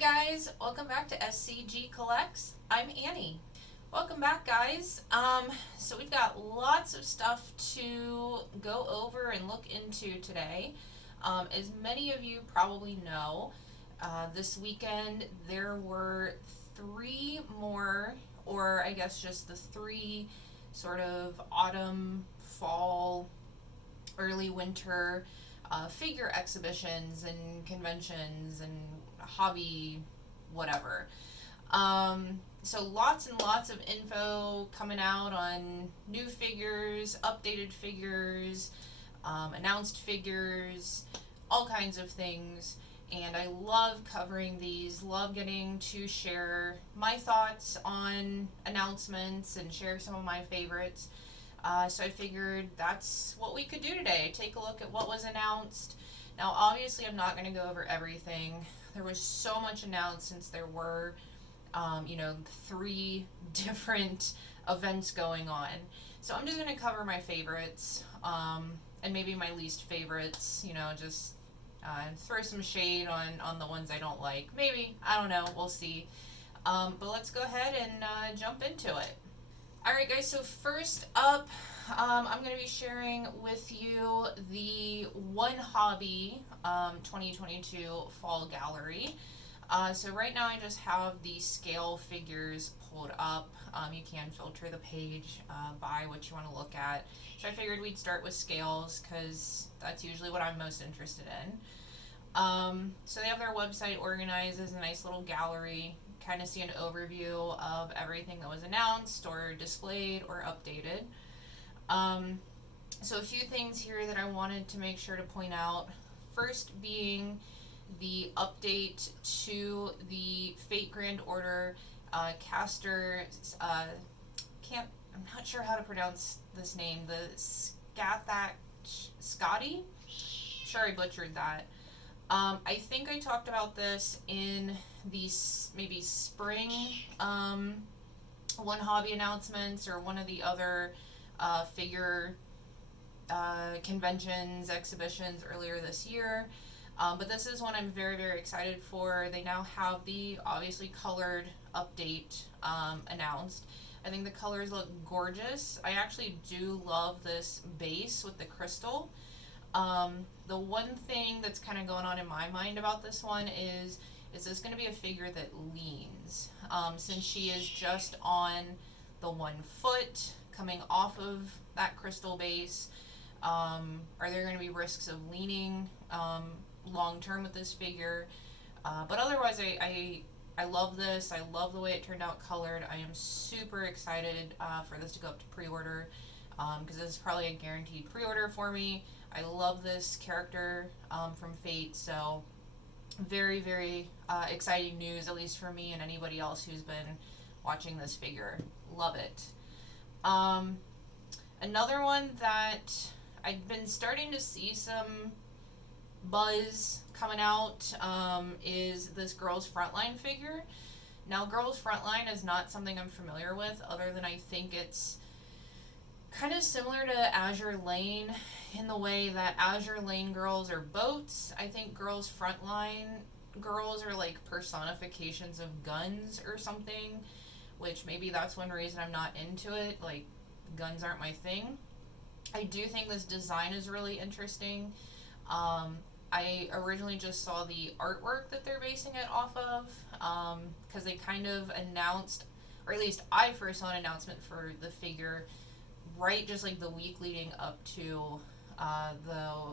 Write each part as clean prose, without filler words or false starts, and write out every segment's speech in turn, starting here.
Guys, welcome back to SCG Collects. I'm Annie. Welcome back, guys. So we've got lots of stuff to go over and look into today. As many of you probably know, this weekend there were three more, or I guess just the three sort of autumn, fall, early winter figure exhibitions and conventions and hobby whatever. So lots and lots of info coming out on new figures, updated figures, announced figures, all kinds of things. And I love covering these, love getting to share my thoughts on announcements and share some of my favorites. So I figured that's what we could do today. Take a look at what was announced. Now, obviously, I'm not going to go over everything. There was so much announced since there were, three different events going on. So I'm just going to cover my favorites and maybe my least favorites, just throw some shade on the ones I don't like. Maybe. I don't know. We'll see. But let's go ahead and jump into it. Alright guys, so first up, I'm going to be sharing with you the WonHobby 2022 Fall Gallery. So right now I just have the scale figures pulled up. You can filter the page by what you want to look at. So I figured we'd start with scales because that's usually what I'm most interested in. So they have their website organized as a nice little gallery. Kind of see an overview of everything that was announced or displayed or updated. So a few things here that I wanted to make sure to point out. First being the update to the Fate Grand Order caster. I'm not sure how to pronounce this name. The Scotty? Sure, I butchered that. I think I talked about this in the maybe spring WonHobby announcements or one of the other figure conventions, exhibitions earlier this year. But this is one I'm very, very excited for. They now have the obviously colored update announced. I think the colors look gorgeous. I actually do love this base with the crystal. The one thing that's kind of going on in my mind about this one is this going to be a figure that leans? Since she is just on the 1 foot coming off of that crystal base, are there going to be risks of leaning long term with this figure? But otherwise, I love this. I love the way it turned out colored. I am super excited for this to go up to pre-order because this is probably a guaranteed pre-order for me. I love this character from Fate, so very, very exciting news, at least for me and anybody else who's been watching this figure. Love it. Another one that I've been starting to see some buzz coming out is this Girls Frontline figure. Now, Girls Frontline is not something I'm familiar with, other than I think it's kind of similar to Azure Lane in the way that Azure Lane girls are boats. I think Girls Frontline girls are like personifications of guns or something, which maybe that's one reason I'm not into it. Like, guns aren't my thing. I do think this design is really interesting. I originally just saw the artwork that they're basing it off of because they kind of announced, or at least I first saw an announcement for the figure right just like the week leading up to the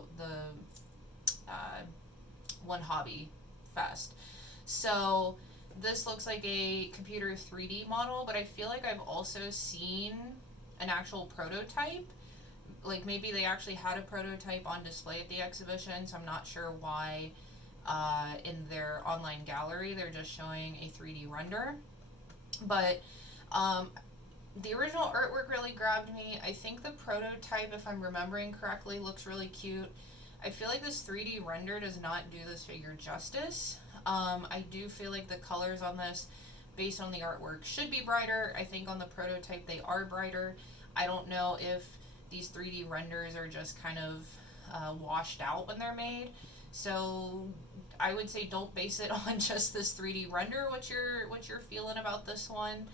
WonHobby Fest. So this looks like a computer 3D model, but I feel like I've also seen an actual prototype. Like maybe they actually had a prototype on display at the exhibition, so I'm not sure why in their online gallery they're just showing a 3D render. But the original artwork really grabbed me. I think the prototype, if I'm remembering correctly, looks really cute. I feel like this 3D render does not do this figure justice. I do feel like the colors on this, based on the artwork, should be brighter. I think on the prototype they are brighter. I don't know if these 3D renders are just kind of washed out when they're made. So I would say don't base it on just this 3D render, what you're feeling about this one.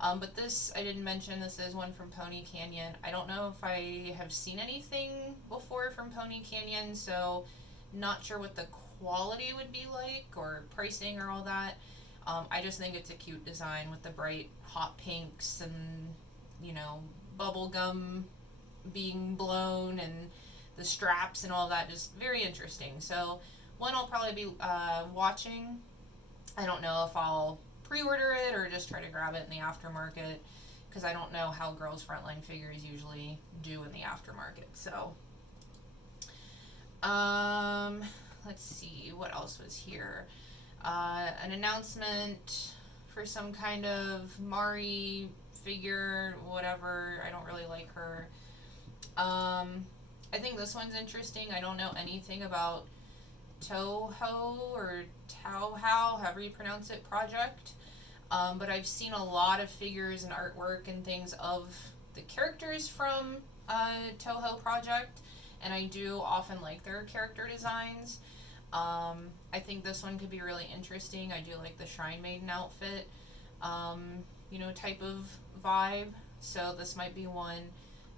But this, I didn't mention, this is one from Pony Canyon. I don't know if I have seen anything before from Pony Canyon, so not sure what the quality would be like or pricing or all that. I just think it's a cute design with the bright hot pinks and, you know, bubble gum being blown and the straps and all that, just very interesting. So one I'll probably be watching. I don't know if I'll pre-order it or just try to grab it in the aftermarket, because I don't know how girls frontline figures usually do in the aftermarket. So let's see what else was here. An announcement for some kind of Mari figure, whatever. I don't really like her. I think this one's interesting. I don't know anything about Toho or Tao, however you pronounce it, project. But I've seen a lot of figures and artwork and things of the characters from Toho project, and I do often like their character designs. I think this one could be really interesting. I do like the Shrine Maiden outfit, you know, type of vibe. So this might be one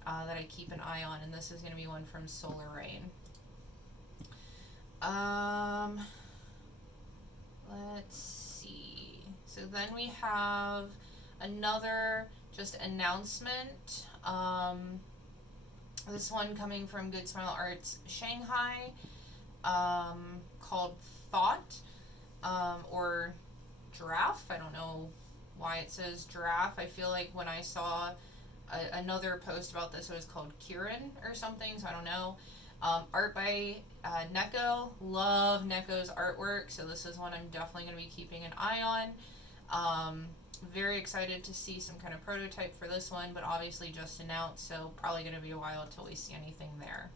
that I keep an eye on, and this is going to be one from Solar Rain. Let's see. So then we have another just announcement. This one coming from Good Smile Arts Shanghai, called Thought, or Giraffe. I don't know why it says Giraffe. I feel like when I saw another post about this, it was called Kieran or something, so I don't know. Art by Neko. Love Neko's artwork, so this is one I'm definitely going to be keeping an eye on. Very excited to see some kind of prototype for this one, but obviously just announced, so probably going to be a while until we see anything there.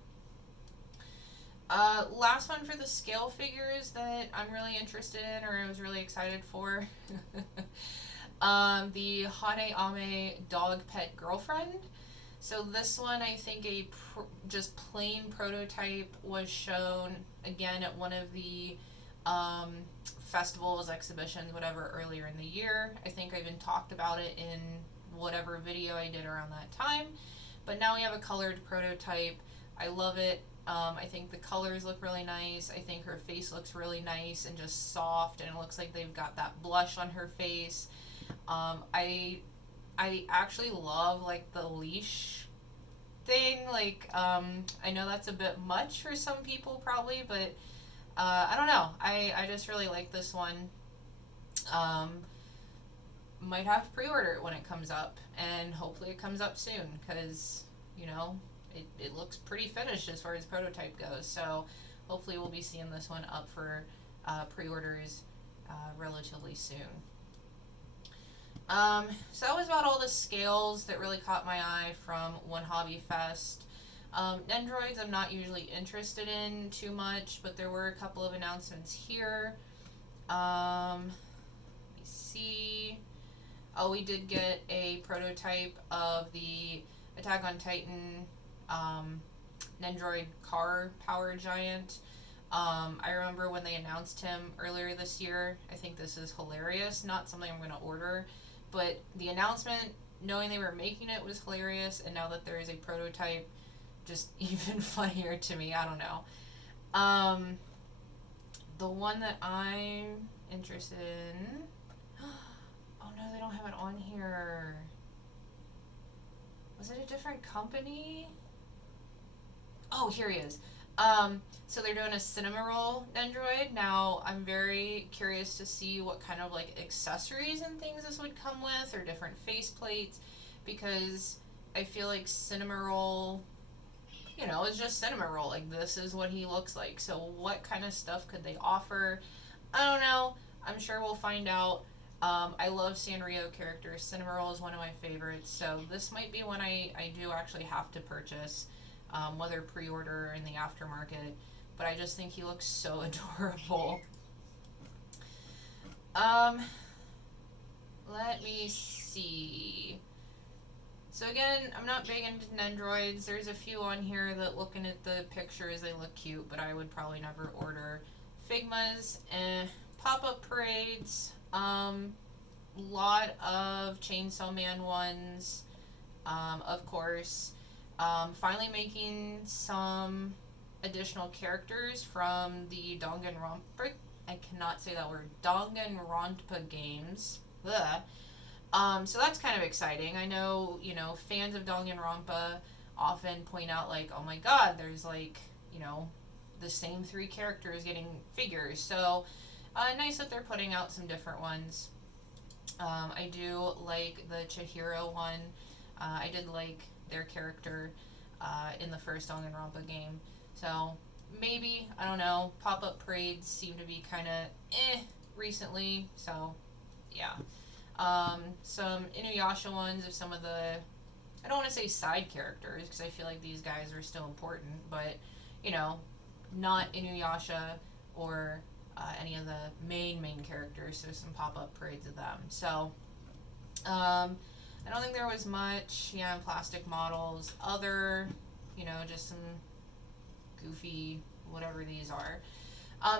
Last one for the scale figures that I'm really interested in, or I was really excited for. The Hane Ame Dog Pet Girlfriend. So this one, I think just plain prototype was shown again at one of the festivals, exhibitions, whatever, earlier in the year. I think I even talked about it in whatever video I did around that time. But now we have a colored prototype. I love it. I think the colors look really nice. I think her face looks really nice and just soft, and it looks like they've got that blush on her face. I actually love like the leash thing. Like, I know that's a bit much for some people probably, but I don't know. I just really like this one. Might have to pre-order it when it comes up, and hopefully it comes up soon, because, you know, it looks pretty finished as far as prototype goes. So hopefully we'll be seeing this one up for pre-orders relatively soon. So that was about all the scales that really caught my eye from WonHobby Fest. Nendroids I'm not usually interested in too much, but there were a couple of announcements here. Let me see. Oh, we did get a prototype of the Attack on Titan Nendroid car power giant. I remember when they announced him earlier this year. I think this is hilarious. Not something I'm going to order, but the announcement, knowing they were making it, was hilarious, and now that there is a prototype, just even funnier to me. I don't know. The one that I'm interested in... Oh no, they don't have it on here. Was it a different company? Oh, here he is. So they're doing a cinema roll Nendroid. Now, I'm very curious to see what kind of like accessories and things this would come with, or different face plates, because I feel like cinema roll, you know, is just cinema roll. Like, this is what he looks like. So what kind of stuff could they offer? I don't know. I'm sure we'll find out. I love Sanrio characters. Cinema roll is one of my favorites. So this might be one I do actually have to purchase, whether pre-order or in the aftermarket. But I just think he looks so adorable. Let me see. So again, I'm not big into Nendroids. There's a few on here that, looking at the pictures, they look cute, but I would probably never order Figmas, pop-up parades, lot of Chainsaw Man ones, of course. Finally making some additional characters from the Danganronpa. I cannot say that word. Danganronpa games. Ugh. So that's kind of exciting. I know, fans of Danganronpa often point out, like, oh my god, there's, like, the same 3 characters getting figures. So, nice that they're putting out some different ones. I do like the Chihiro one. I did like their character in the first Danganronpa game. So, maybe, I don't know, pop-up parades seem to be kind of recently. So, yeah. Some Inuyasha ones of some of the, I don't want to say side characters, because I feel like these guys are still important, but, not Inuyasha or any of the main characters, so some pop-up parades of them. So, I don't think there was much, plastic models, other, just some goofy, whatever these are.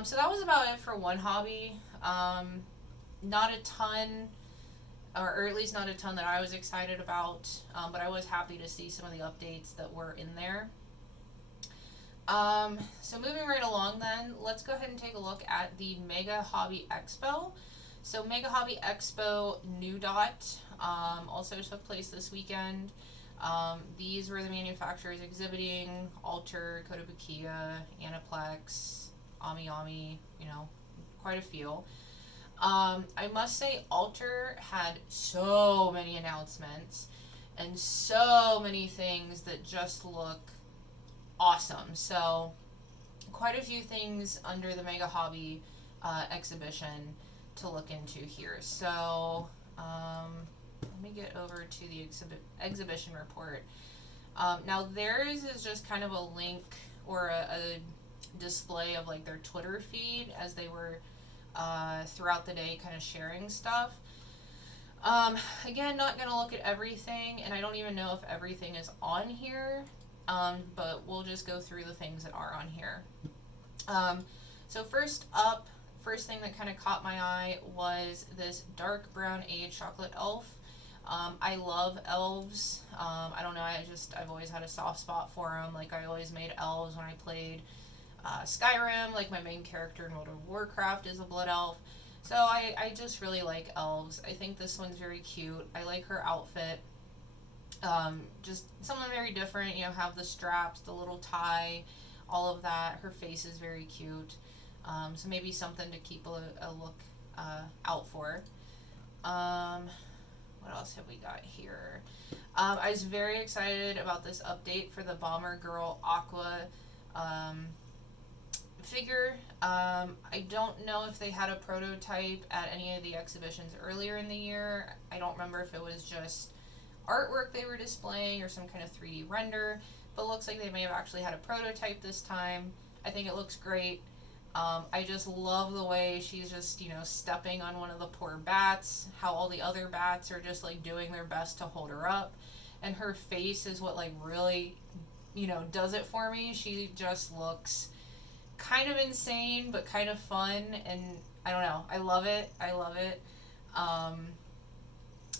So that was about it for WonHobby. Not a ton, or at least not a ton that I was excited about, but I was happy to see some of the updates that were in there. So moving right along then, let's go ahead and take a look at the MegaHobby Expo. So MegaHobby Expo New Dot also took place this weekend. These were the manufacturers exhibiting: Alter, Kotobukiya, Aniplex, Ami, quite a few. I must say Alter had so many announcements and so many things that just look awesome. So quite a few things under the MegaHobby exhibition to look into here. So let me get over to the exhibition report. Now theirs is just kind of a link or a display of like their Twitter feed as they were throughout the day kind of sharing stuff. Again, not going to look at everything, and I don't even know if everything is on here, but we'll just go through the things that are on here. So first thing that kind of caught my eye was this dark brown aged chocolate elf. I love elves. I don't know, I've always had a soft spot for them. Like, I always made elves when I played Skyrim. Like, my main character in World of Warcraft is a blood elf. So I just really like elves. I think this one's very cute. I like her outfit. Just something very different, have the straps, the little tie, all of that. Her face is very cute. So maybe something to keep a look out for. What else have we got here? I was very excited about this update for the Bomber Girl Aqua figure. I don't know if they had a prototype at any of the exhibitions earlier in the year. I don't remember if it was just artwork they were displaying or some kind of 3D render, but it looks like they may have actually had a prototype this time. I think it looks great. I just love the way she's just, stepping on one of the poor bats, how all the other bats are just, like, doing their best to hold her up, and her face is what, like, really, does it for me. She just looks kind of insane, but kind of fun, and I don't know, I love it.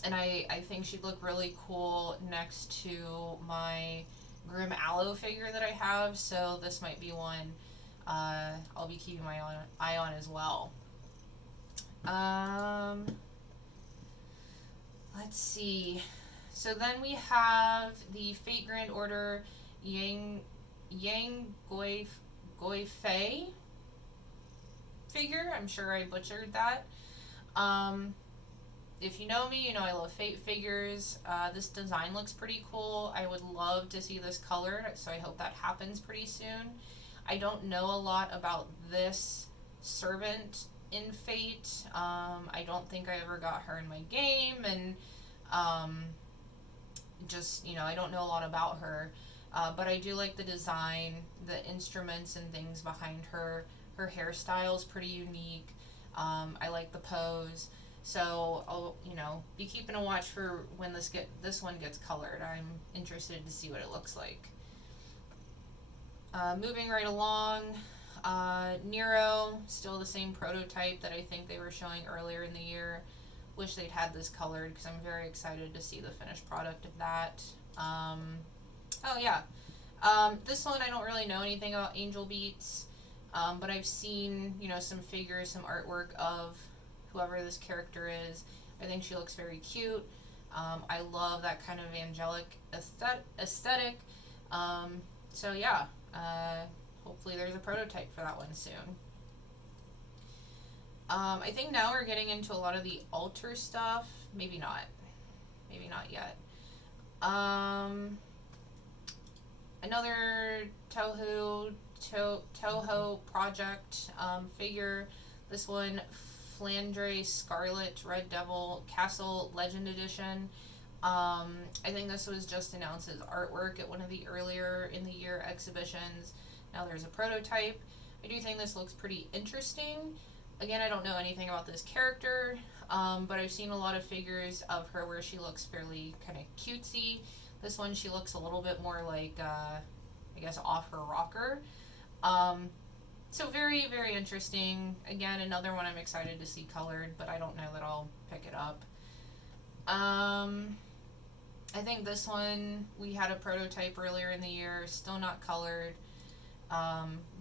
And I think she'd look really cool next to my Grim Aloe figure that I have, so this might be one I'll be keeping my eye on as well. Let's see. So then we have the Fate Grand Order Yang Goi Fei figure. I'm sure I butchered that. If you know me, you know I love Fate figures. This design looks pretty cool. I would love to see this colored, so I hope that happens pretty soon. I don't know a lot about this servant in Fate. I don't think I ever got her in my game, and just, I don't know a lot about her. But I do like the design, the instruments and things behind her. Her hairstyle is pretty unique. I like the pose. So I'll, be keeping a watch for when this one gets colored. I'm interested to see what it looks like. Moving right along, Nero, still the same prototype that I think they were showing earlier in the year. Wish they'd had this colored because I'm very excited to see the finished product of that. Oh yeah, this one I don't really know anything about Angel Beats, but I've seen, you know, some figures, some artwork of whoever this character is. I think she looks very cute. I love that kind of angelic aesthetic. So yeah, hopefully there's a prototype for that one soon. I think now we're getting into a lot of the altar stuff. Maybe not. Maybe not yet. Another Toho project figure. This one, Flandre Scarlet Red Devil Castle Legend Edition. I think this was just announced as artwork at one of the earlier in the year exhibitions. Now there's a prototype. I do think this looks pretty interesting. Again, I don't know anything about this character, but I've seen a lot of figures of her where she looks fairly kind of cutesy. This one, she looks a little bit more like, I guess, off her rocker. So very, very interesting. Again, another one I'm excited to see colored, but I don't know that I'll pick it up. I think this one, we had a prototype earlier in the year, still not colored.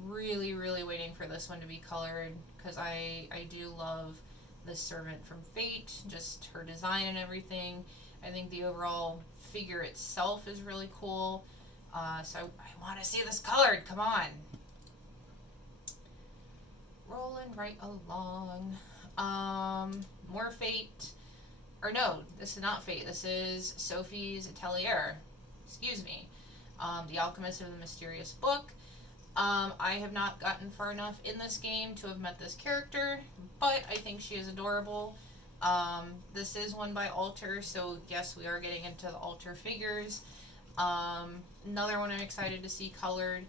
Really, really waiting for this one to be colored because I do love this servant from Fate, just her design and everything. I think the overall figure itself is really cool. So I want to see this colored. Come on. Rolling right along. More Fate. Or no, this is not Fate. This is Sophie's Atelier. Excuse me. The Alchemist of the Mysterious Book. I have not gotten far enough in this game to have met this character, but I think she is adorable. This is one by Alter, so yes, we are getting into the Alter figures. Another one I'm excited to see colored.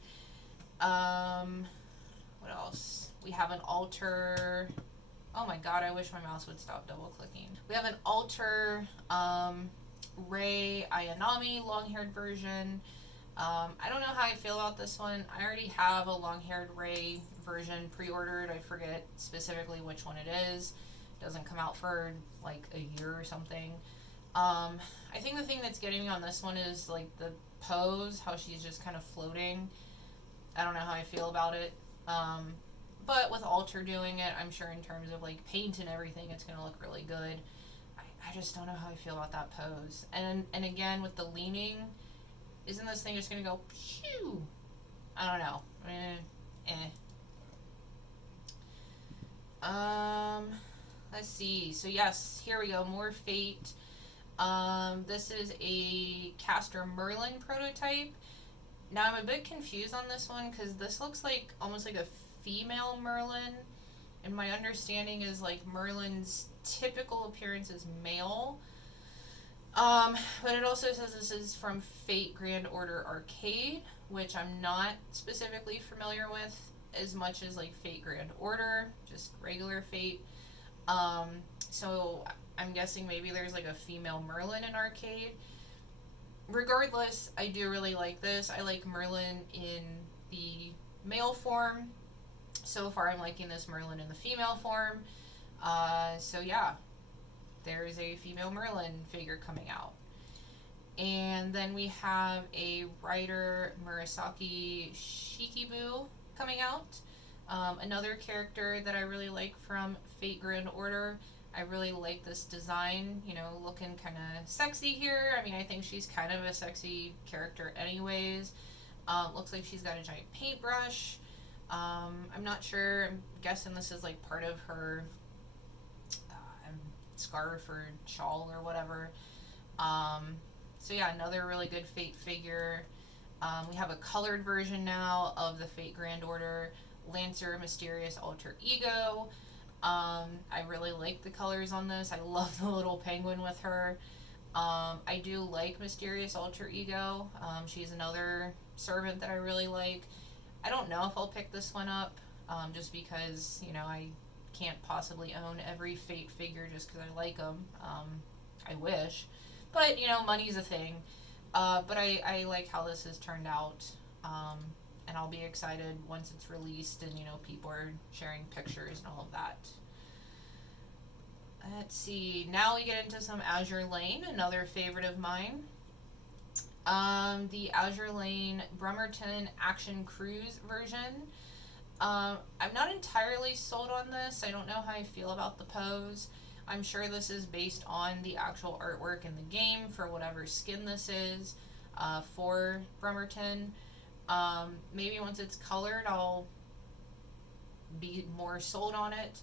What else? We have an Alter. Oh my god, I wish my mouse would stop double clicking. We have an Alter Rei Ayanami long-haired version. I don't know how I feel about this one. I already have a long-haired Rei version pre-ordered. I forget specifically which one it is. It doesn't come out for like a year or something. I think the thing that's getting me on this one is like the pose, how she's just kind of floating. I don't know how I feel about it. But with Alter doing it, I'm sure in terms of like paint and everything, it's going to look really good. I just don't know how I feel about that pose. And again, with the leaning, isn't this thing just going to go phew? I don't know. Let's see. So yes, here we go. More Fate. This is a Castor Merlin prototype. Now I'm a bit confused on this one because this looks like almost like a female Merlin, and my understanding is like Merlin's typical appearance is male. But it also says this is from Fate Grand Order Arcade, which I'm not specifically familiar with as much as like Fate Grand Order, just regular Fate. So I'm guessing maybe there's like a female Merlin in Arcade. Regardless, I do really like this. I like Merlin in the male form. So far I'm liking this Merlin in the female form. So yeah, there's a female Merlin figure coming out. And then we have a writer Murasaki Shikibu coming out. Another character that I really like from Fate Grand Order. I really like this design, you know, looking kind of sexy here. I mean, I think she's kind of a sexy character anyways. Looks like she's got a giant paintbrush. I'm not sure. I'm guessing this is like part of her scarf or shawl or whatever. So yeah, another really good Fate figure. We have a colored version now of the Fate Grand Order Lancer Mysterious Alter Ego. I really like the colors on this. I love the little penguin with her. I do like Mysterious Alter Ego. She's another servant that I really like. I don't know if I'll pick this one up, just because, you know, I can't possibly own every Fate figure just because I like them. I wish. But, you know, money's a thing. But I like how this has turned out. and I'll be excited once it's released and, you know, people are sharing pictures and all of that. Let's see, now we get into some Azure Lane, another favorite of mine. The Azure Lane Bremerton Action Cruise version. I'm not entirely sold on this. I don't know how I feel about the pose. I'm sure this is based on the actual artwork in the game for whatever skin this is for Bremerton. Maybe once it's colored, I'll be more sold on it.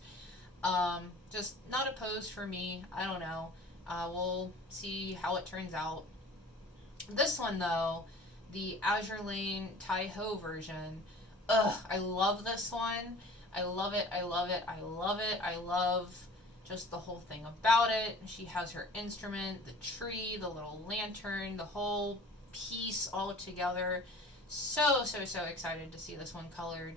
Just not a pose for me. I don't know. We'll see how it turns out. This one, though, the Azure Lane Tai-Ho version, I love this one. I love it, I love it, I love it. I love just the whole thing about it. She has her instrument, the tree, the little lantern, the whole piece all together. So excited to see this one colored.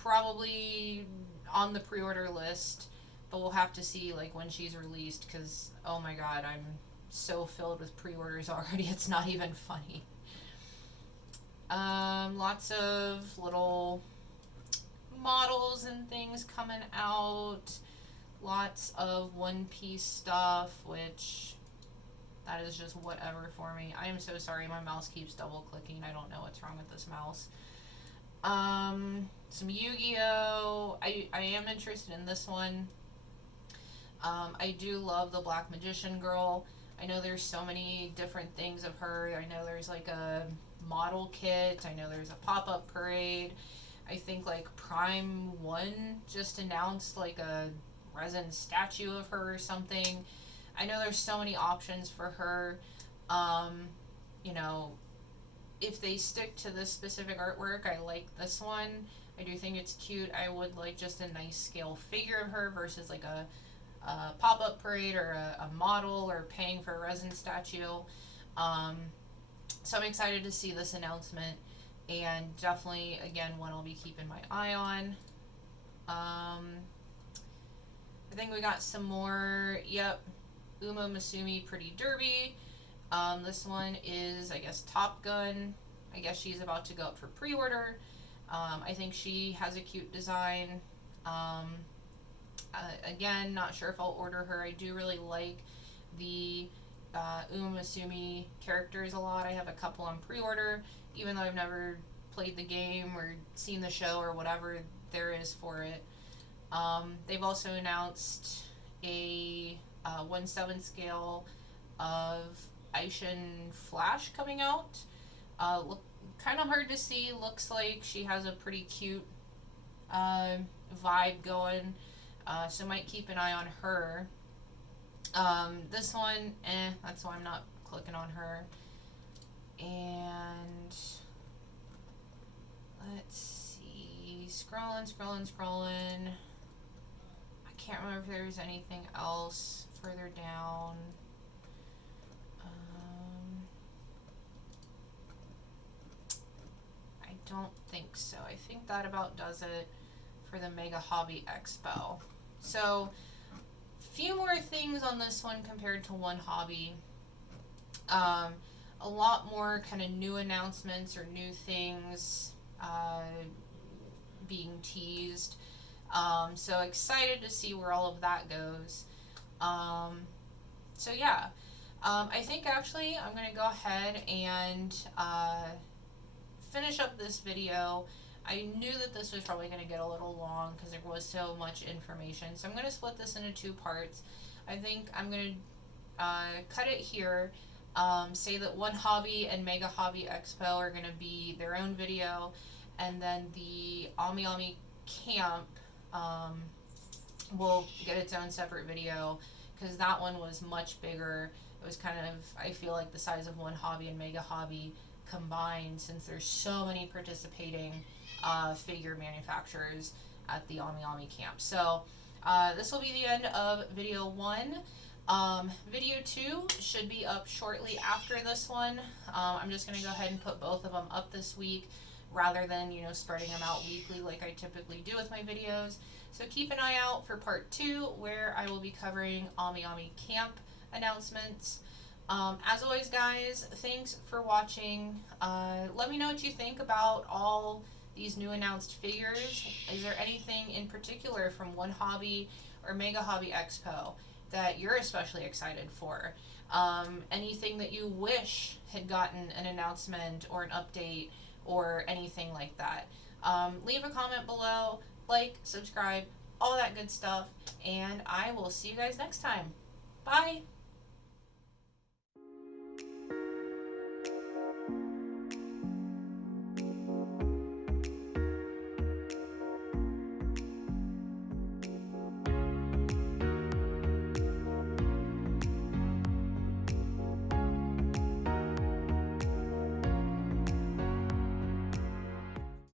Probably on the pre-order list, but we'll have to see like when she's released, because oh my god, I'm so filled with pre-orders already, it's not even funny. Lots of little models and things coming out. Lots of One Piece stuff, which that is just whatever for me. I am so sorry, my mouse keeps double clicking. I don't know what's wrong with this mouse. Some Yu-Gi-Oh! I am interested in this one. I do love the Black Magician girl. I know there's so many different things of her. I know there's like a model kit. I know there's a pop-up parade. I think like Prime 1 just announced like a resin statue of her or something. I know there's so many options for her. You know, if they stick to this specific artwork, I like this one. I do think it's cute. I would like just a nice scale figure of her versus like a pop-up parade or a model or paying for a resin statue. So I'm excited to see this announcement, and definitely, again, one I'll be keeping my eye on. I think we got some more, yep, Uma Masumi Pretty Derby. This one is, I guess, Top Gun. I guess she's about to go up for pre-order. I think she has a cute design. Again, not sure if I'll order her. I do really like the Uma Masumi characters a lot. I have a couple on pre-order, even though I've never played the game or seen the show or whatever there is for it. They've also announced a 1/7 scale of Aishin Flash coming out. Look kind of hard to see. Looks like she has a pretty cute vibe going. So might keep an eye on her. This one, that's why I'm not clicking on her. And let's see, scrolling. I can't remember if there's anything else further down. I don't think so. I think that about does it for the MegaHobby Expo. So, few more things on this one compared to WonHobby. A lot more kind of new announcements or new things being teased. So excited to see where all of that goes. So yeah, I think actually I'm going to go ahead and finish up this video. I knew that this was probably going to get a little long because there was so much information. So I'm going to split this into two parts. I think I'm going to cut it here. Say that WonHobby and MegaHobby Expo are going to be their own video. And then the Ami Camp will get its own separate video, because that one was much bigger. It was kind of, I feel like, the size of WonHobby and MegaHobby combined, since there's so many participating figure manufacturers at the Ami Camp. So this will be the end of video 1. Video 2 should be up shortly after this one. I'm just going to go ahead and put both of them up this week, rather than, you know, spreading them out weekly like I typically do with my videos. So keep an eye out for part 2, where I will be covering Ami Camp announcements. As always, guys, thanks for watching. Let me know what you think about all these new announced figures? Is there anything in particular from WonHobby or MegaHobby Expo that you're especially excited for? Anything that you wish had gotten an announcement or an update or anything like that? Leave a comment below, like, subscribe, all that good stuff, and I will see you guys next time. Bye!